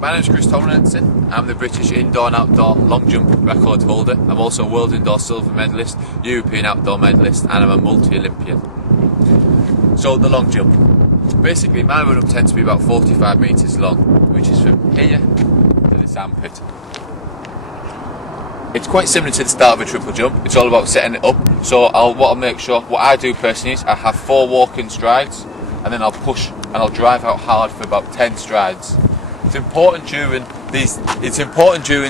My name is Tomlinson. I'm the British indoor and outdoor long jump record holder. I'm also a world indoor silver medalist, European outdoor medalist, and I'm a multi-Olympian. So the long jump. Basically my run up tends to be about 45 metres long, which is from here to the sandpit. It's quite similar to the start of a triple jump. It's all about setting it up. So what I do personally is I have 4 walking strides, and then I'll push and I'll drive out hard for about 10 strides. It's important during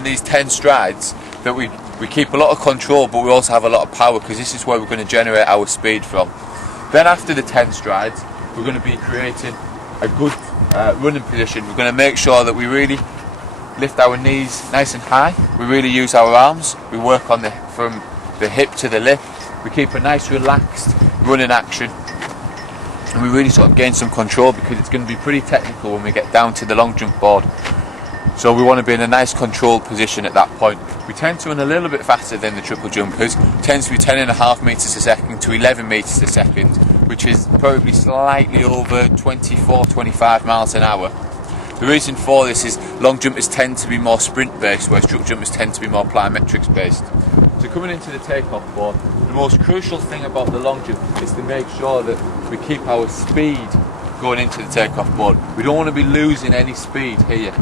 these 10 strides that we keep a lot of control, but we also have a lot of power, because this is where we're going to generate our speed from. Then after the 10 strides, we're going to be creating a good running position. We're going to make sure that we really lift our knees nice and high. We really use our arms. We work from the hip to the lip. We keep a nice relaxed running action. And we really sort of gain some control, because it's going to be pretty technical when we get down to the long jump board. So we want to be in a nice controlled position at that point. We tend to run a little bit faster than the triple jumpers. It tends to be 10.5 metres a second to 11 metres a second, which is probably slightly over 24-25 miles an hour. The reason for this is long jumpers tend to be more sprint based, whereas triple jumpers tend to be more plyometrics based. So coming into the takeoff board, the most crucial thing about the long jump is to make sure that we keep our speed going into the takeoff board. We don't want to be losing any speed here.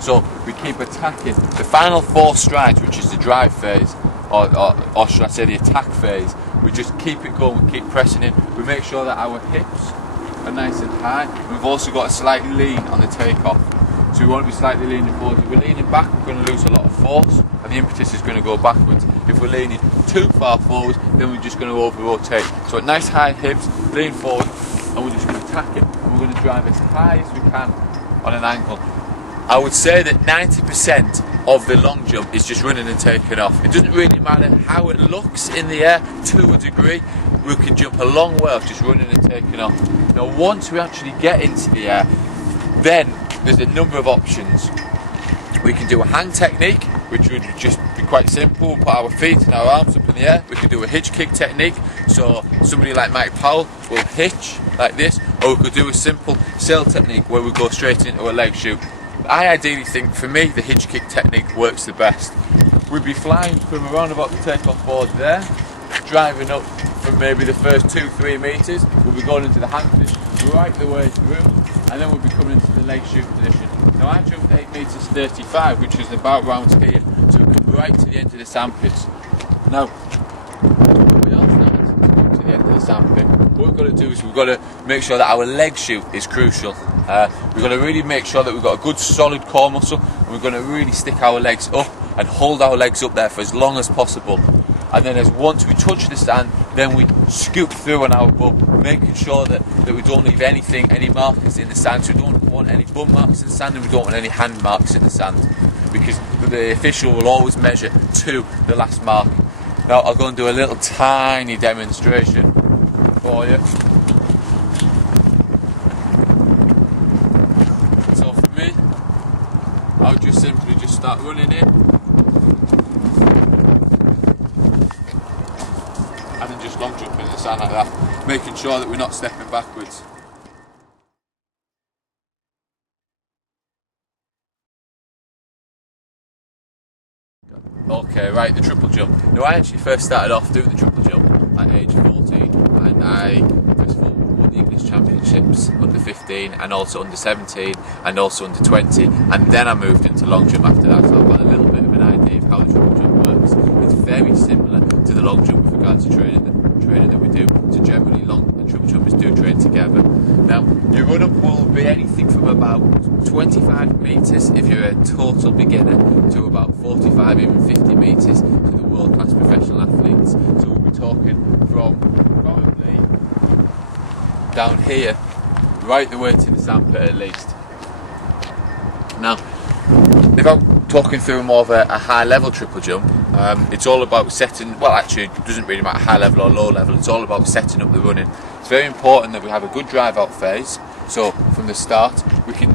So we keep attacking. The final 4 strides, which is the drive phase, or should I say the attack phase, we just keep it going, we keep pressing in. We make sure that our hips are nice and high. We've also got a slight lean on the takeoff. So we want to be slightly leaning forward. If we're leaning back, we're going to lose a lot of force, and the impetus is going to go backwards. If we're leaning too far forward, then we're just going to over-rotate. So at nice high hips, lean forward, and we're just going to attack it. And we're going to drive as high as we can on an angle. I would say that 90% of the long jump is just running and taking off. It doesn't really matter how it looks in the air, to a degree. We can jump a long way off just running and taking off. Now once we actually get into the air, then there's a number of options. We can do a hang technique, which would just be quite simple. Put our feet and our arms up in the air. We can do a hitch kick technique. So somebody like Mike Powell will hitch like this, or we could do a simple sail technique where we go straight into a leg chute. I ideally think, for me, the hitch kick technique works the best. We'd be flying from around about the takeoff board there, driving up from maybe the first 2-3 metres. We'll be going into the hang position right the way through, and then we'll be coming into the leg chute position. Now I jumped 8 metres 35, which is about round here, so we come right to the end of the sandpit. Now, we are starting to come to the end of the sandpit. What we've got to do is we've got to make sure that our leg chute is crucial. We've got to really make sure that we've got a good solid core muscle, and we're going to really stick our legs up and hold our legs up there for as long as possible. And then once we touch the sand, then we scoop through on our bum, making sure that we don't leave any markers in the sand. So we don't want any bum marks in the sand, and we don't want any hand marks in the sand, because the official will always measure to the last mark. Now I'll go and do a little tiny demonstration for you. So for me, I'll just simply start running in, and then just long jump in the sand like that, making sure that we're not stepping backwards. Okay, right, the triple jump. Now I actually first started off doing the triple jump at age 14, and I first of all won the English Championships under 15 and also under 17 and also under 20, and then I moved into long jump after that, so I've got a little bit of an idea of how the triple jump works. It's very similar to the long jump with regards to training that we do. So generally long and triple jumpers do train together. Now your run up will be anything from about 25 metres if you're a total beginner to about 45, even 50 metres to the world class professional athletes. So we'll be talking from probably down here right the way to the sandpit at least. Now if I'm talking through more of a high level triple jump, it's all about setting, well actually it doesn't really matter high level or low level, it's all about setting up the running. It's very important that we have a good drive out phase. So from the start we can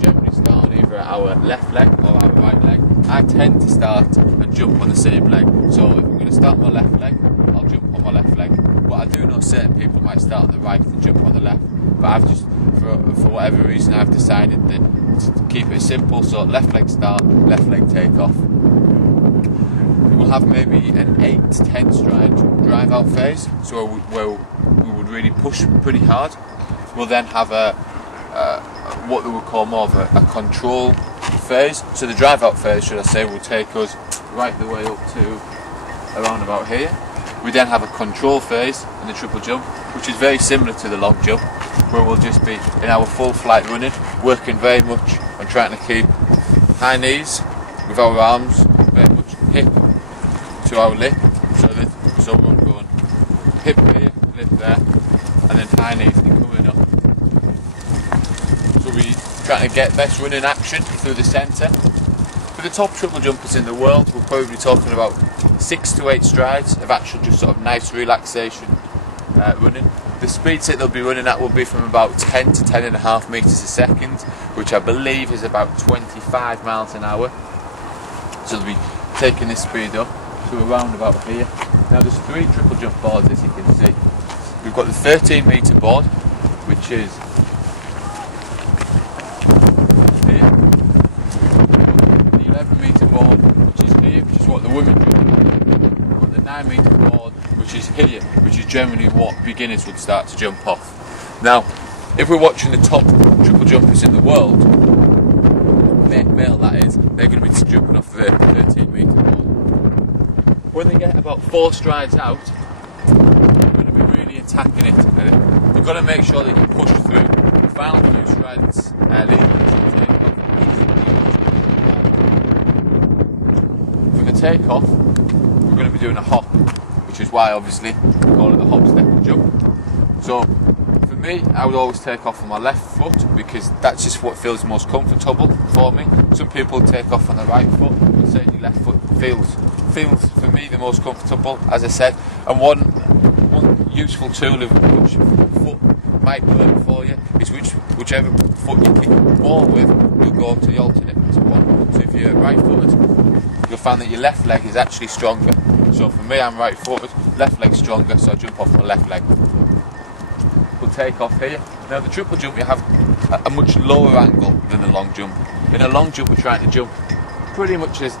generally start on either our left leg or our right leg. I tend to start and jump on the same leg. So if I'm going to start on my left leg, I'll jump on my left leg. But I do know certain people might start on the right and jump on the left. But I've just, for whatever reason, I've decided that to keep it simple, so left leg start, left leg take off. We'll have maybe an 8 to 10 stride drive out phase, so where we would really push pretty hard. We'll then have what we would call more of a control phase. So the drive out phase, should I say, will take us right the way up to around about here. We then have a control phase in the triple jump, which is very similar to the long jump, where we'll just be in our full flight running, working very much on trying to keep high knees with our arms very much hip to our lip, so we're going hip here, lip there, and then high knees coming up. So we're trying to get best running action through the centre. For the top triple jumpers in the world, we're probably talking about 6 to 8 strides of actual just sort of nice relaxation running. The speed that they'll be running at will be from about 10 to 10.5 metres a second, which I believe is about 25 miles an hour. So they'll be taking this speed up to around about here. Now there's 3 triple jump boards, as you can see. We've got the 13 metre board, which is here. The 11 metre board, which is here, which is what the women do. We've got the 9 metre board, which is here, which is generally what beginners would start to jump off. Now, if we're watching the top triple jumpers in the world, male that is, they're going to be jumping off the 13 metre board. When they get about 4 strides out, they're going to be really attacking it. You've got to make sure that you push through. The final few strides leading into the takeoff. For the takeoff, we're going to be doing a hop, which is why obviously we call it the hop, step and jump. So for me, I would always take off on my left foot because that's just what feels most comfortable for me. Some people take off on the right foot, but certainly left foot feels for me the most comfortable, as I said. And one useful tool of which foot might work for you is whichever foot you kick the ball with, you'll go to the alternate one. So if you're right footed, you'll find that your left leg is actually stronger. So for me, I'm right footed, left leg stronger, so I jump off my left leg. We'll take off here. Now the triple jump, you have a much lower angle than the long jump. In a long jump, we're trying to jump pretty much as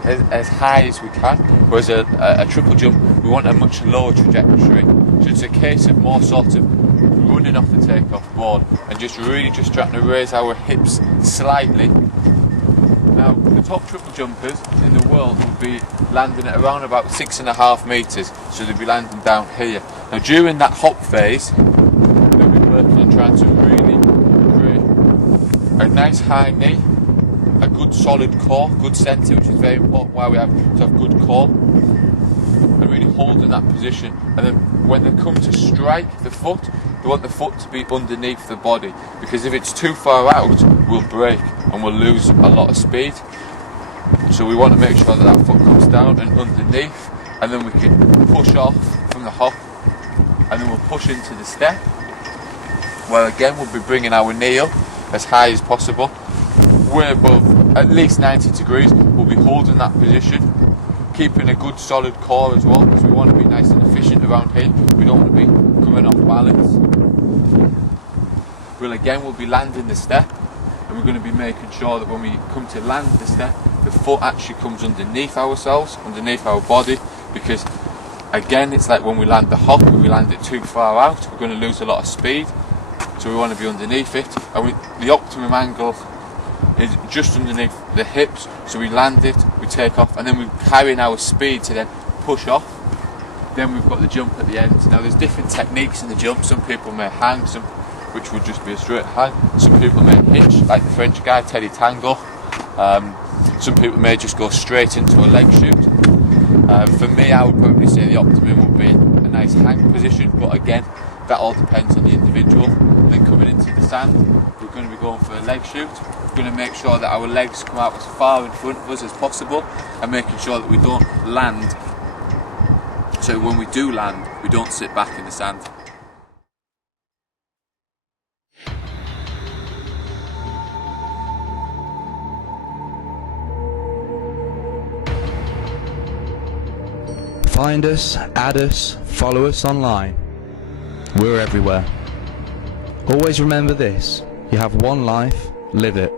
high as we can, whereas a triple jump, we want a much lower trajectory. So it's a case of more sort of running off the takeoff board and just really just trying to raise our hips slightly. Now, the top triple jumpers in the world will be landing at around about 6.5 metres, so they'll be landing down here. Now, during that hop phase, they'll be working on trying to really create a nice high knee, a good solid core, good centre, which is very important, why we have to have good core, and really holding that position. And then when they come to strike the foot, they want the foot to be underneath the body, because if it's too far out, we'll break and we'll lose a lot of speed. So we want to make sure that that foot comes down and underneath, and then we can push off from the hop, and then we'll push into the step, where again we'll be bringing our knee up as high as possible. We're above at least 90 degrees, we'll be holding that position, keeping a good solid core as well, because we want to be nice and efficient around here. We don't want to be coming off balance. We'll be landing the step, and we're going to be making sure that when we come to land the step, the foot actually comes underneath ourselves, underneath our body, because again, it's like when we land the hop, if we land it too far out, we're going to lose a lot of speed. So we want to be underneath it, and the optimum angle is just underneath the hips, so we land it, we take off, and then we're carrying our speed to then push off. Then we've got the jump at the end. Now there's different techniques in the jump. Some people may hang, which would just be a straight hang. Some people may hitch, like the French guy, Teddy Tango. Some people may just go straight into a leg chute. For me, I would probably say the optimum would be a nice hang position, but again, that all depends on the individual. And then coming into the sand, we're going to be going for a leg chute. We're going to make sure that our legs come out as far in front of us as possible, and making sure that we don't land. So when we do land, we don't sit back in the sand. Find us, add us, follow us online. We're everywhere. Always remember this: you have one life, live it.